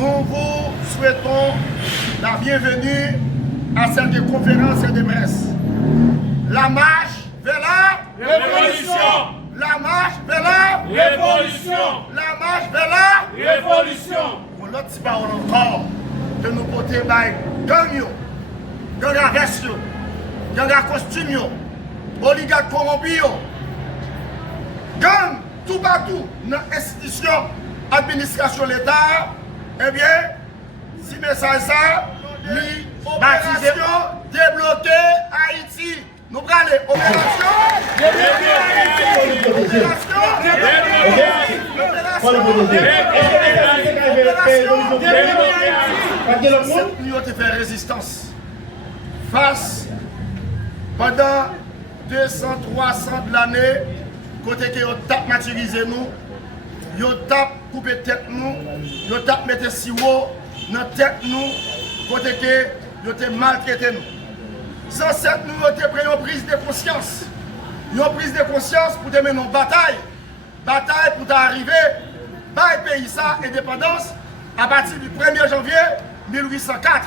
nous vous souhaitons la bienvenue à cette conférence de presse. La marche vers la révolution. La marche vers la Révolution. La marche vers la Révolution. Pour l'autre petit parole encore, de nous porter by gang, gang à veste, gang à costume, oligarque corrompu, gang tout partout dans l'institution, administration de l'État. Eh bien, si message ça, l'opération débloquer Haïti. Nous prenons l'opération débloquer Haïti. Cette communauté fait résistance face pendant 200, 300 de l'année, côté que vous tape matériser nous, vous tape couper tête nous, vous tape mettre siwo dans tête nous, côté que vous avez maltraité nous. Sans cette nous avons pris une prise de conscience. Une prise de conscience pour mener une bataille. Bataille pour arriver à le pays ça, indépendance, à partir du 1er janvier 1804.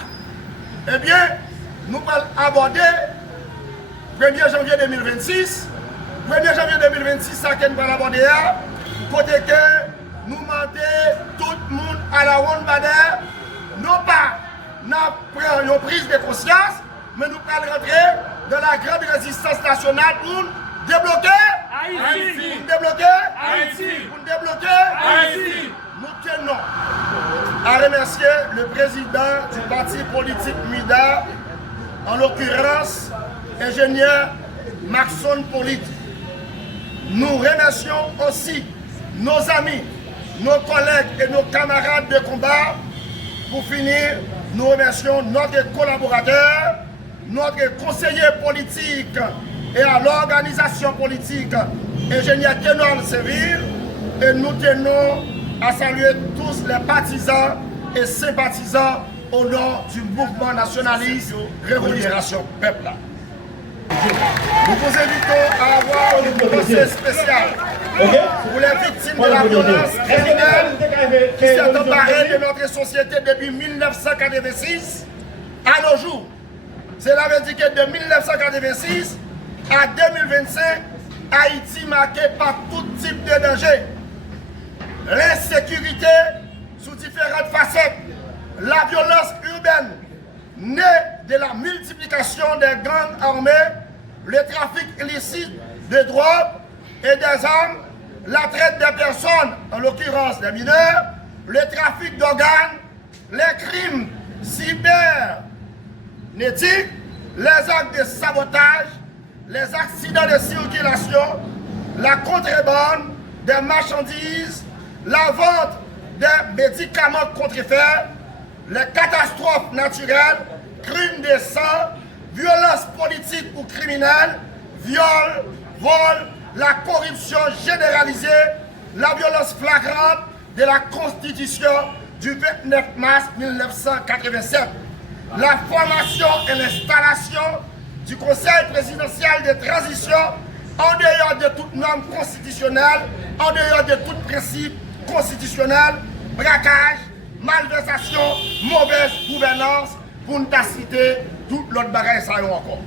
Eh bien, nous allons aborder 1er janvier 2026. 1er janvier 2026, ça qu'on va aborder là, côté que nous demandons tout le monde à la ronde bannière, non pas prendre une prise de conscience, mais nous allons rentrer dans la grande résistance nationale pour débloquer Haïti. Pour débloquer Haïti. Pour débloquer Haïti. Nous tenons à remercier le président du parti politique MIDA, en l'occurrence, ingénieur Maxon Polite. Nous remercions aussi nos amis, nos collègues et nos camarades de combat. Pour finir, nous remercions notre collaborateur, notre conseiller politique et à l'organisation politique, ingénieur Kenol Séville, et nous tenons à saluer tous les partisans et sympathisants au nom du mouvement nationaliste Révolution Peuple. Nous vous invitons à avoir une pensée spéciale pour les victimes de la violence criminelle qui s'est emparée de notre société depuis 1986 à nos jours. Cela veut dire que de 1986 à 2025, Haïti marqué par tout type de danger. L'insécurité sous différentes facettes, la violence urbaine née de la multiplication des gangs armés, le trafic illicite de drogue et des armes, la traite des personnes, en l'occurrence des mineurs, le trafic d'organes, les crimes cybernétiques, les actes de sabotage, les accidents de circulation, la contrebande des marchandises, la vente des médicaments contrefaits, les catastrophes naturelles, crimes de sang, violences politiques ou criminelles, viol, vol, la corruption généralisée, la violence flagrante de la Constitution du 29 mars 1987, la formation et l'installation du Conseil présidentiel de transition en dehors de toute norme constitutionnelle, en dehors de tout principe constitutionnel, braquage, malversation, mauvaise gouvernance, pour ne pas citer tout l'autre bagage ça encore.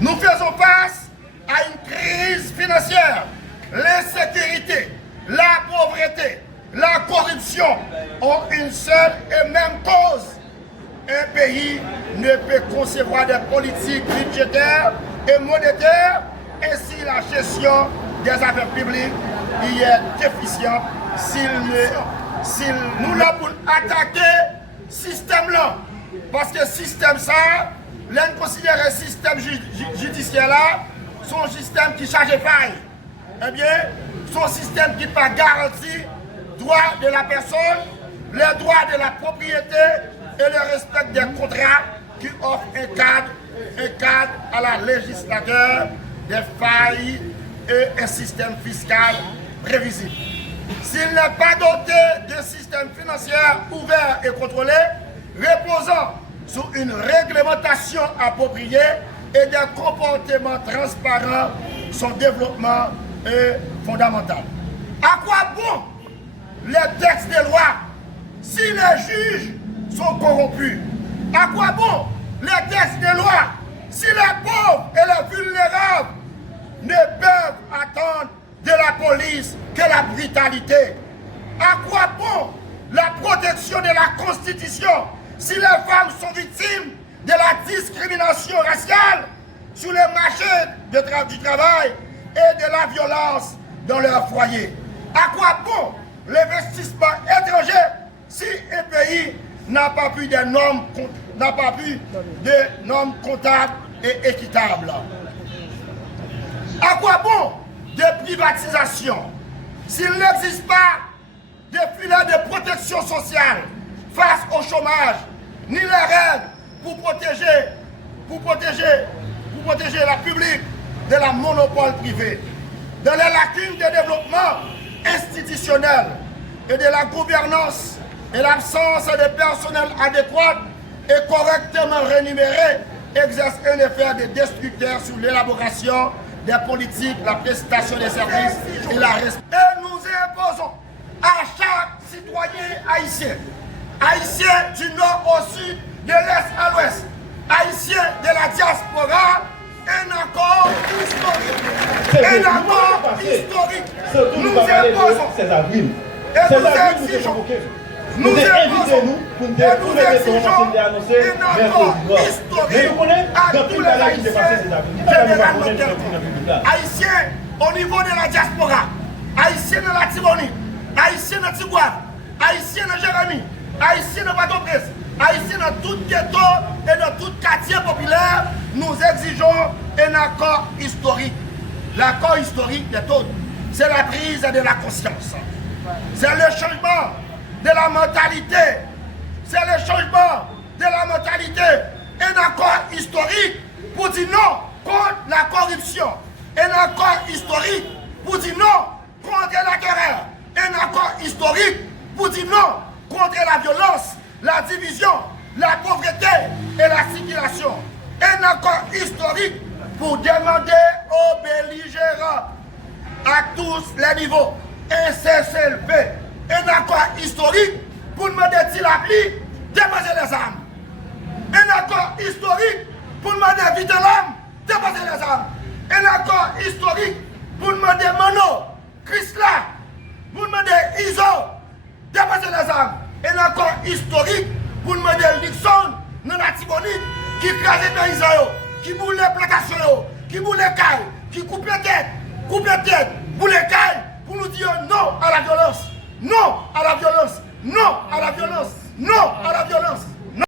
Nous faisons face à une crise financière, l'insécurité, la pauvreté, la corruption ont une seule et même cause. Un pays ne peut concevoir des politiques budgétaires et monétaires, ainsi la gestion des affaires publiques y est déficient s'il nous là pour attaquer le système là. Parce que le système ça, l'on considère un système judiciaire là, son système qui charge faille. Eh bien, son système qui pas garanti droit de la personne, les droits de la propriété et le respect des contrats qui offrent un cadre à la législateur, des failles et un système fiscal prévisible. S'il n'est pas doté d'un système financier ouvert et contrôlé, reposant sur une réglementation appropriée et des comportements transparents, son développement est fondamental. À quoi bon les textes de loi s'il n'est juges sont corrompus. À quoi bon les textes de loi si les pauvres et les vulnérables ne peuvent attendre de la police que la brutalité? À quoi bon la protection de la Constitution si les femmes sont victimes de la discrimination raciale sur le marché du travail et de la violence dans leur foyer? À quoi bon l'investissement étranger si un pays n'a pas pu de normes comptables et équitables? À quoi bon de privatisation s'il n'existe pas de filet de protection sociale face au chômage, ni les règles pour protéger la publique de la monopole privé, dans les lacunes de développement institutionnel et de la gouvernance et l'absence de personnel adéquat et correctement rémunéré exerce un effet de destructeur sur l'élaboration des politiques, la prestation des services et la respect. Et nous imposons à chaque citoyen haïtien, haïtien du nord au sud, de l'est à l'ouest, haïtien de la diaspora, un accord historique. Un accord historique. Nous imposons. Et nous exigeons. Nous imposons. Et nous exigeons un accord historique à tous les haïtiens, généralement haïtiens au niveau de la diaspora, haïtiens de la Tibonite, haïtiens de Tigouave, haïtiens de Jérémie, haïtiens de Bateau-Presse, haïtiens dans tout ghetto et dans tout quartier populaire, nous exigeons un accord historique. L'accord historique des taux, c'est la prise de la conscience. C'est le changement de la mentalité. C'est le changement de la mentalité. Un accord historique pour dire non contre la corruption. Un accord historique pour dire non contre la terreur. Un accord historique pour dire non contre la violence, la division, la pauvreté et la circulation. Un accord historique pour demander aux belligérants à tous les niveaux un cessez-le-feu. Un accord historique pour demander s'il applique déposer les armes. Un accord historique pour demander vite l'homme déposer les armes. Un accord historique pour demander Mano, Chrysla, pour demander Iso déposer les armes. Un accord historique pour demander Nixon, dans la Tibonite, qui crase les Israël, qui boule les plantations, qui boule les cailles, qui coupe les têtes, boule les cailles, pour nous dire non à la violence, non à la violence, non à la violence, non à la violence.